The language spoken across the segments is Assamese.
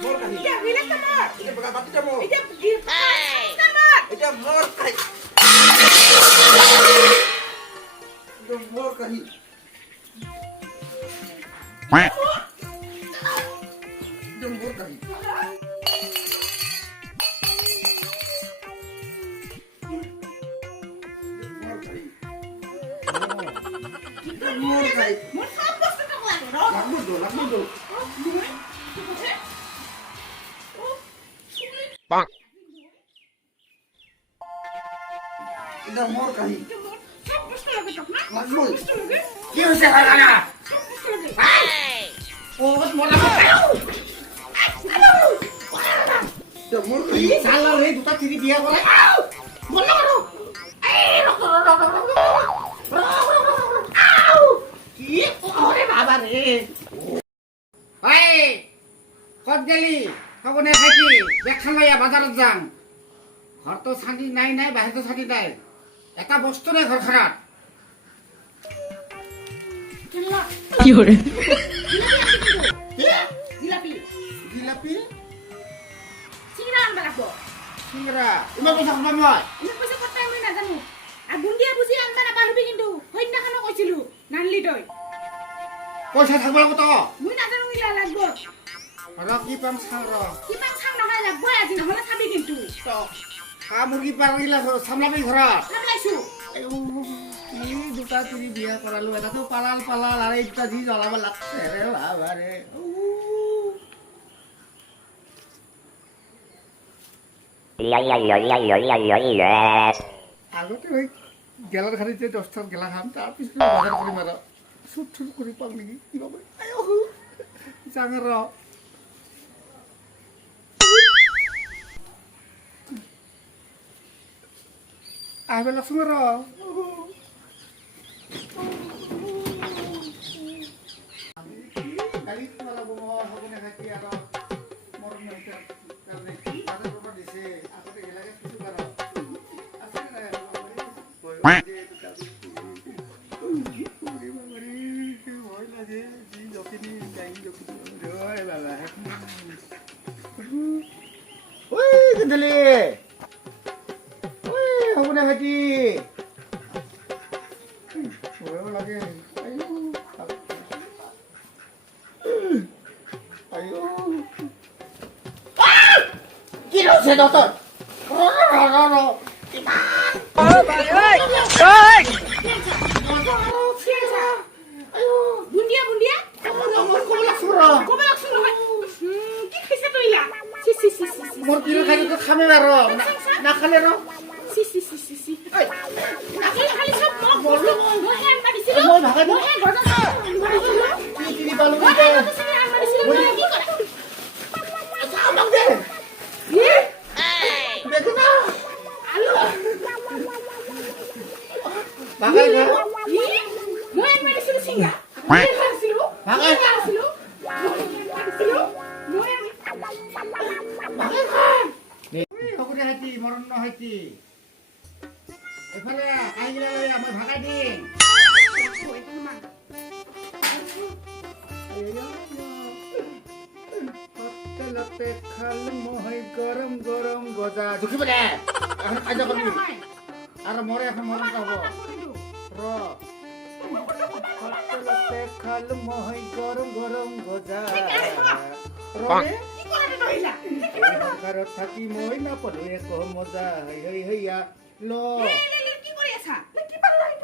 Mor kahi. Ida bilang ke mor. Ida baga batu jamu. Ida pergi. Kan mor. Ida mor kahi. Ida mor kahi. Ida mor kahi. Mor kahi. Mor apa sih kamu lagi? Lak mundur. Bang. Ida mor kahi. Apa sih lagi tak nak? Lak mundur. কি হৈছে কাকা বহুত মৰা Ida mor kahi. চালাৰ সেই দুটা তিৰি বিয়া কৰে কি কৰে বাবা ৰে ঐ কত গেলি কবনে থাকি দেখা নাই বাজাৰত যাম ঘৰতো শান্তি নাই নাই বাহিৰতো শান্তি নাই এটা বস্তু নাই ঘৰখনত কি হৰে Jilapi. Jalebi Singiran berapa? চিংৰা ইমান পইচা কমাম মই Ini pasti kota yang mana kamu? Abun dia pusi anda nak baru bikin tu. Hoi nak kamu kau cilu. Nanti doi. পইচা থাকিব লাগিব তো Mui nak kamu ilah lagu. ৰ কি পাম চাওঁ ৰ Kita sang nak ada boy aja nak mana sabi bikin tu. হাঁহ মুৰ্গী পাৰিলে চামলাবি ঘৰত Kamu lesu. এই দুটা তিৰি বিয়া কৰালো এটাতো পালাল আৰু এই দুটা যি জ্বলাব লাগছে ৰে বাবাৰে আগতে ওই গেলাৰ খানিতে 10টা গেলা খাম তাৰপিছত বজাৰ কৰিম আৰু চুট কৰি পাম নেকি কিবা জাঙৰ ৰ আহিব লাগছোন ৰ গাড়ীত পেলাব মই হ'বনে থাকি আৰু মোৰ কাৰণে বাজাৰ কৰিব দিছে আগতে গেলাকে কিছু কৰ আছে নাই ভয় লাগে যি জপিনি গাড়ী জপিনি ৰয় বাবা ঐ গধূলি হ'বনে ভাইটি ভয় লাগে কি ৰছে দতর Bundia bundia. Kau belak suruh. Kita tu ilah. Si. মোর কিলো খাই তো খামে আৰু না খালে ৰ Si. Kali sab mau. Mau yang tadi sini. মই ভাগাই Mau yang gordon. কি কিনি পালো Mau yang tadi sini yang tadi sini. Mau yang gordon. আমাক দে Ye. দেখো না Halo. ভাগাই না Ye. Mau yang tadi sini singa. Mau yang tadi sini. ভাগাই Mau yang tadi sini. Mau yang ভাগাই খাম সকলে হাতি মৰণ নহয়তি এফালে আহিলে মই ভাগাই দিম হোটেলতে খাল মই গৰম গৰম গজা জুখিব দে এখন কাজিয়া কৰিবি আৰু মৰে এখন মৰণ এটা হ'ব ৰ হোটেলতে খাল মই গৰম গৰম গজা ৰে ঘৰত থাকি মই নাপালো একো মজা হেইয়া ল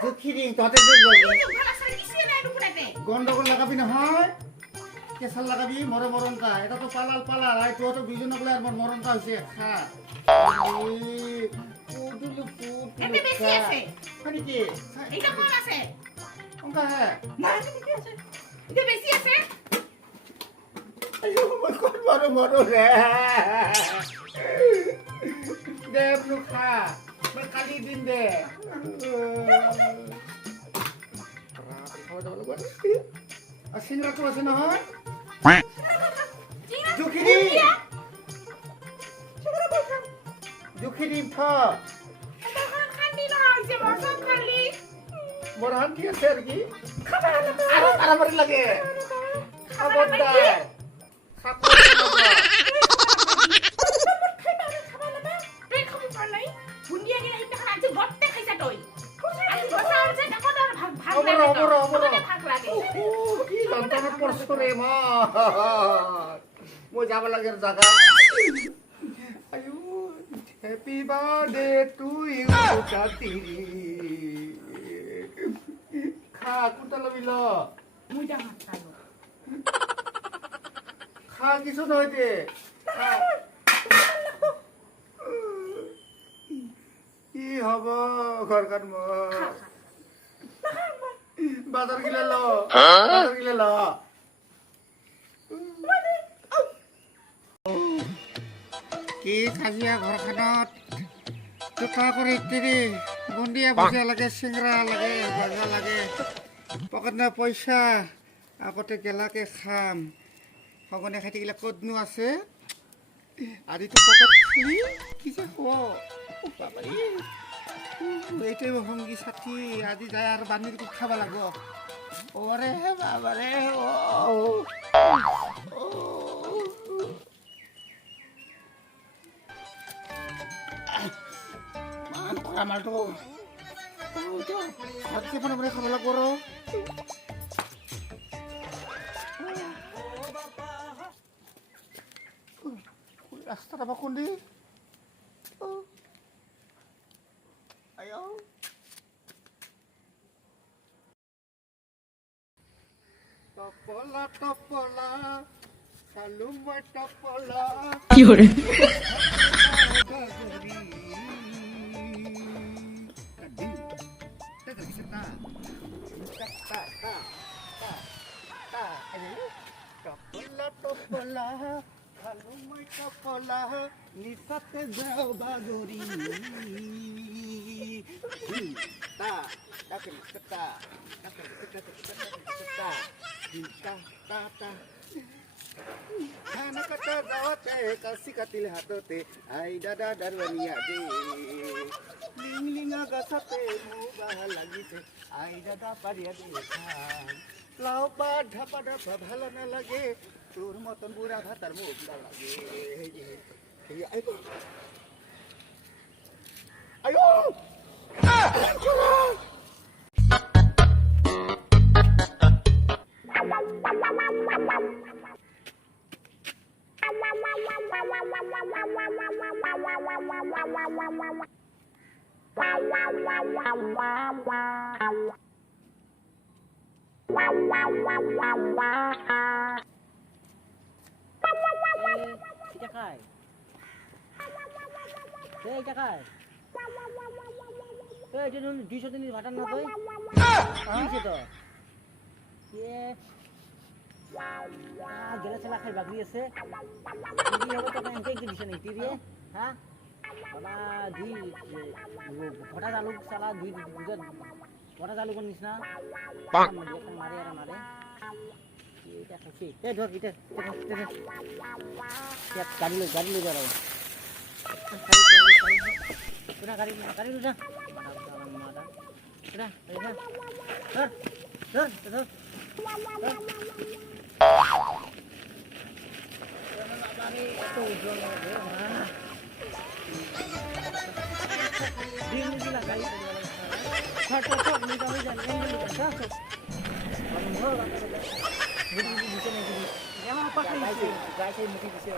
জুখি দিম তহঁতে গণ্ডগোল লাগাবি নহয় কেঁচাল লাগাবি মৰে মৰণটা এটাতো পালাল আৰু তহঁতৰ বিজু নকলে আৰু মোৰ মৰণটা হৈছে খা নেকি অংকাহে মই ক'ত মৰো ৰে দে বোলো খা মই কালি দিম দে চিংৰাটো আছে নহয় জুখি দিম থ বৰ শান্তি আছে আৰু কি আৰু মাৰামাৰি লাগে খবৰদাৰ কৰছো ৰে মই যাব লাগে জাগা আয়ো হ্যাপি বাৰ্থডে টু ইউ কাতিৰি খা কোনটা লবি ল মুই ডাঙৰ খালো খা কিছু নহয় দে কি হব ঘৰকাৰ বাজাৰ গিলে ল বাজাৰ গিলে ল কি কাজিয়া ঘৰখনত চোকা কৰি তিৰি বন্দিয়া ভুজিয়া লাগে চিংৰা লাগে গজা লাগে পকেট নাই পইচা আগতে গেলাকে খাম সঘনে খাই থাকিলে ক'তনো আছে আজিতো পকেট খুলি কি যে হ'ব এইটোৱে মোৰ সংগী সাথী আজি যায় আৰু বান্ধি খাব লাগিব ওৰে বাবাৰে আমাৰতো ভাতকে বনাবলৈ খাব লাগিব আৰু ৰাস্তাত আমাৰ খুন্দি টপলা টপলা চালু মই টপলা কি হৰে টপলা টপলা চালু মই টপলা নিচাতে যাও বাগৰি তা ডাকৰি তা খানা কাটা যাওঁতে কাচি কাটিল হাততে আই দাদা দাৰুৱানিয়া দে লিংলিঙা গছতে মোৰ বাহ লাগিছে আই দাদা পাৰিয়া দে লাও পাত ঢাপা ঢাপা ভাল নালাগে তোৰ মতন বুঢ়া ভাতাৰ মোক নালাগে আয়ো এটা খাই এইটা খাই এটা 200 দিনের ভাটার না তুই দিছে তো গেলে ছেলা খাই বাগরি আছে দিদি হবে তো এনকে দিছে নি দিদি হ্যাঁ বাবা দুই ফটা আলু সালা দুই ফটা আলু কোন নিস না মারে আর মারে এটা খাচ্ছি এ ধর এটা গাড়ি লো যাও গাড়ি লো যা ধর এত উজ্জ্বল দিন দিলা গাড়ি ছট নিটা হয়ে যায় দিছে নাকি এমন পাখি গাছে মুখি দিছে